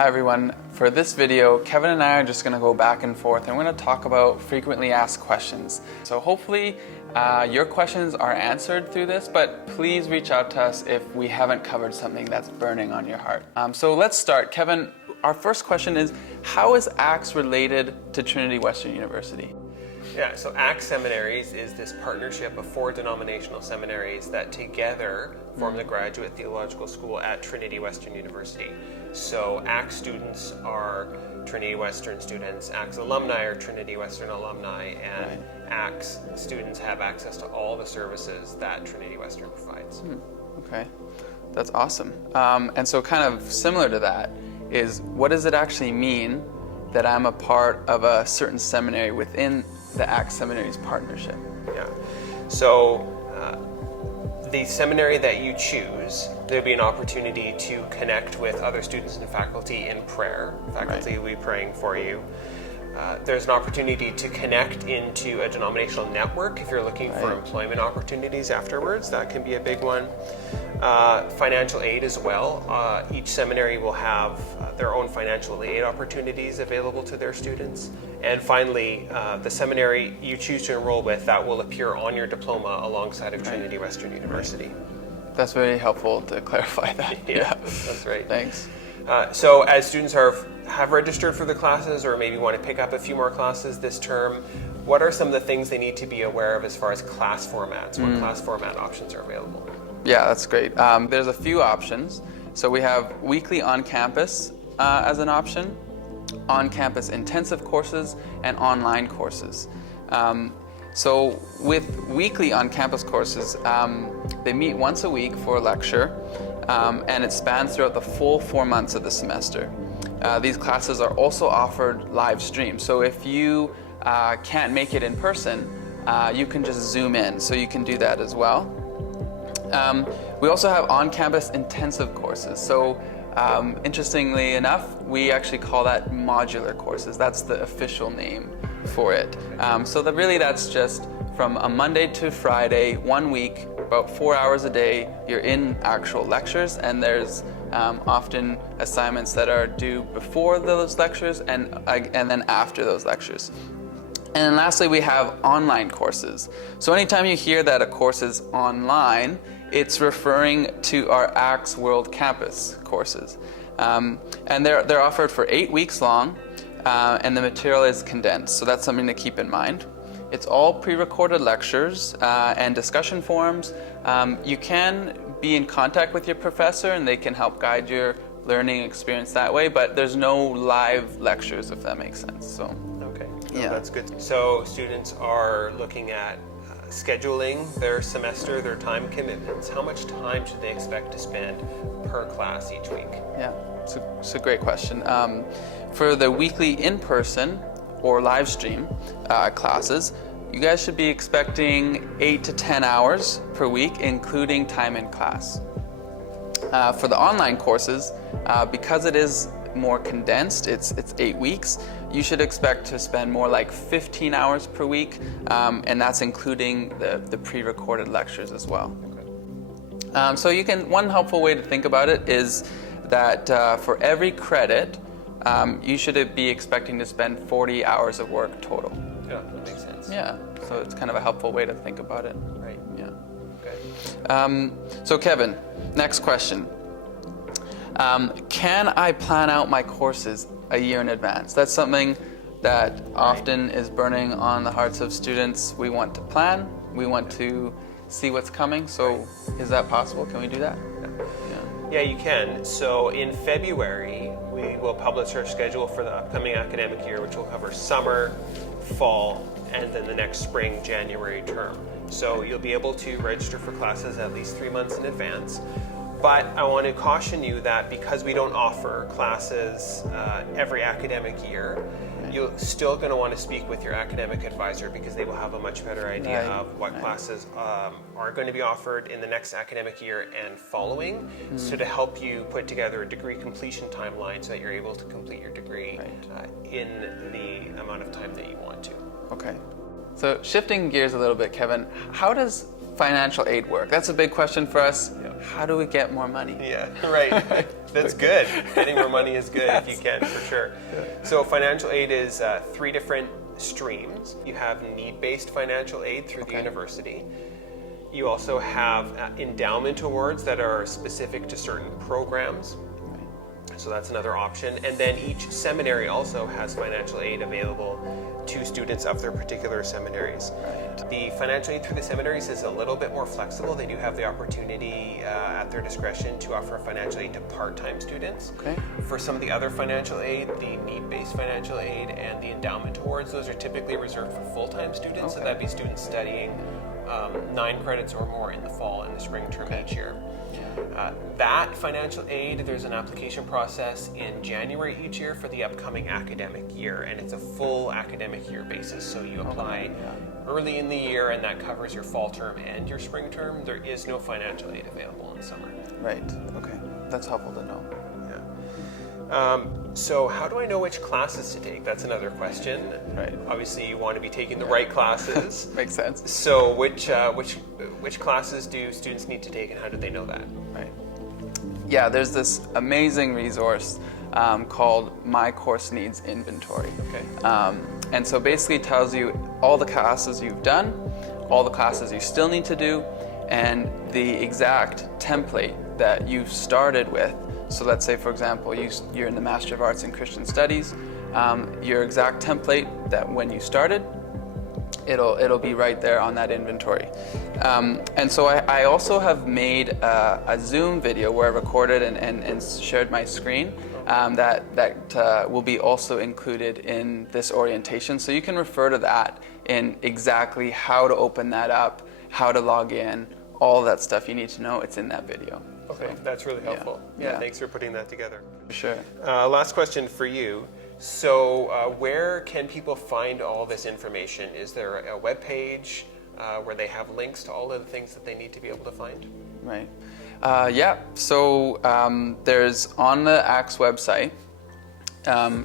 Hi everyone. For this video, Kevin and I are just going to go back and forth and we're going to talk about frequently asked questions. So hopefully your questions are answered through this, but please reach out to us if we haven't covered something that's burning on your heart. So let's start. Kevin, our first question is, how is ACTS related to Trinity Western University? Yeah, so ACTS Seminaries is this partnership of 4 denominational seminaries that together form the Graduate Theological School at Trinity Western University. So ACTS students are Trinity Western students, ACTS alumni are Trinity Western alumni, and ACTS students have access to all the services that Trinity Western provides. Okay, that's awesome. And so kind of similar to that is, what does it actually mean that I'm a part of a certain seminary within the ACTS Seminaries partnership? Yeah, so the seminary that you choose, there'll be an opportunity to connect with other students and faculty in prayer. Faculty will be praying for you. There's an opportunity to connect into a denominational network if you're looking for employment opportunities afterwards. That can be a big one. Financial aid as well. Each seminary will have their own financial aid opportunities available to their students. And finally, the seminary you choose to enroll with, that will appear on your diploma alongside of Trinity Western University. That's very helpful to clarify that. Yeah, that's right. Thanks. So as students have registered for the classes or maybe want to pick up a few more classes this term, what are some of the things they need to be aware of as far as class formats? What class format options are available? Yeah, that's great. There's a few options. So we have weekly on-campus as an option, on-campus intensive courses, and online courses. So with weekly on-campus courses, they meet once a week for a lecture, and it spans throughout the full 4 months of the semester. These classes are also offered live stream. So if you can't make it in person, you can just zoom in. So you can do that as well. We also have on-campus intensive courses. So interestingly enough, we actually call that modular courses. That's the official name for it. So that's just from a Monday to Friday, 1 week, about 4 hours a day, you're in actual lectures, and there's often assignments that are due before those lectures and then after those lectures. And then lastly, we have online courses. So anytime you hear that a course is online, it's referring to our ACTS World Campus courses. And they're offered for 8 weeks long, and the material is condensed, so that's something to keep in mind. It's all pre-recorded lectures and discussion forums. You can be in contact with your professor and they can help guide your learning experience that way, but there's no live lectures, if that makes sense. So, okay, that's good. So students are looking at scheduling their semester, their time commitments. How much time should they expect to spend per class each week? Yeah, it's a great question. For the weekly in-person or live stream classes, you guys should be expecting 8 to 10 hours per week, including time in class. For the online courses, because it is more condensed, it's 8 weeks, you should expect to spend more like 15 hours per week, and that's including the pre-recorded lectures as well. So one helpful way to think about it is that for every credit, you should be expecting to spend 40 hours of work total. Yeah, that makes sense. Yeah, so it's kind of a helpful way to think about it. Right. Yeah. Okay. So Kevin, next question. Can I plan out my courses a year in advance? That's something that often is burning on the hearts of students. We want to plan, we want to see what's coming, so is that possible? Can we do that? Yeah, you can. So in February, we will publish our schedule for the upcoming academic year, which will cover summer, fall, and then the next spring, January term. So you'll be able to register for classes at least 3 months in advance. But I want to caution you that because we don't offer classes every academic year, you're still going to want to speak with your academic advisor because they will have a much better idea of what classes are going to be offered in the next academic year and following, so to help you put together a degree completion timeline so that you're able to complete your degree in the amount of time that you want to. Okay. So shifting gears a little bit, Kevin, how does financial aid work? That's a big question for us. How do we get more money? Yeah, right. That's good. Getting more money is good if you can, for sure. So financial aid is 3 different streams. You have need-based financial aid through the university. You also have endowment awards that are specific to certain programs. So that's another option. And then each seminary also has financial aid available to students of their particular seminaries. The financial aid through the seminaries is a little bit more flexible. They do have the opportunity at their discretion to offer financial aid to part-time students. For some of the other financial aid, the need-based financial aid and the endowment awards, those are typically reserved for full-time students. So that'd be students studying 9 credits or more in the fall and the spring term each year. That financial aid, there's an application process in January each year for the upcoming academic year, and it's a full academic year basis. So you apply early in the year, and that covers your fall term and your spring term. There is no financial aid available in summer. Right. Okay. That's helpful to know. So how do I know which classes to take? That's another question. Right. Obviously, you want to be taking the right classes. Makes sense. So which classes do students need to take, and how do they know that? Right. Yeah, there's this amazing resource called My Course Needs Inventory. And so basically it tells you all the classes you've done, all the classes you still need to do, and the exact template that you started with. So let's say, for example, you're in the Master of Arts in Christian Studies, your exact template that when you started, it'll be right there on that inventory. And so I also have made a Zoom video where I recorded and shared my screen that will be also included in this orientation. So you can refer to that in exactly how to open that up, how to log in, all that stuff you need to know. It's in that video. Okay, that's really helpful. Yeah, thanks for putting that together. Sure. Last question for you. So where can people find all this information? Is there a web page where they have links to all of the things that they need to be able to find? Right. So there's on the ACTS website,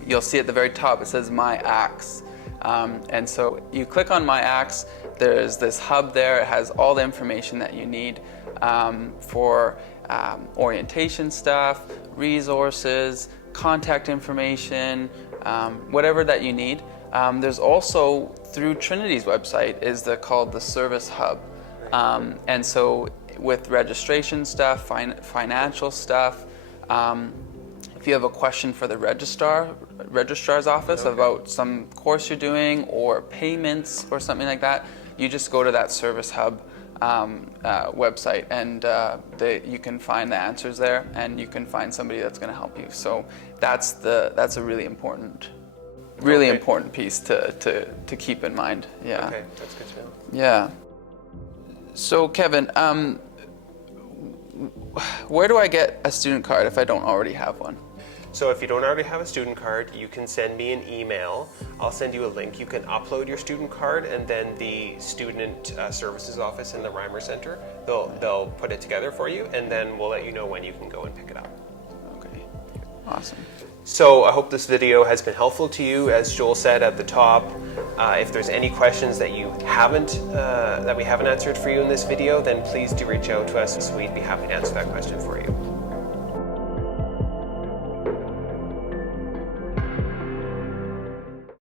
you'll see at the very top, it says My ACTS. And so you click on My ACTS, there's this hub there. It has all the information that you need for orientation stuff, resources, contact information, whatever that you need. There's also, through Trinity's website, called the Service Hub. And so with registration stuff, financial stuff, if you have a question for the registrar's office about some course you're doing or payments or something like that, you just go to that Service Hub website, and you can find the answers there, and you can find somebody that's going to help you. So that's a really important piece to keep in mind. Yeah. Okay, that's good to know. Yeah. So Kevin, where do I get a student card if I don't already have one? So if you don't already have a student card, you can send me an email. I'll send you a link. You can upload your student card, and then the Student Services Office in the Reimer Center, they'll put it together for you, and then we'll let you know when you can go and pick it up. Okay, awesome. So I hope this video has been helpful to you. As Joel said at the top, if there's any questions that that we haven't answered for you in this video, then please do reach out to us. We'd be happy to answer that question for you.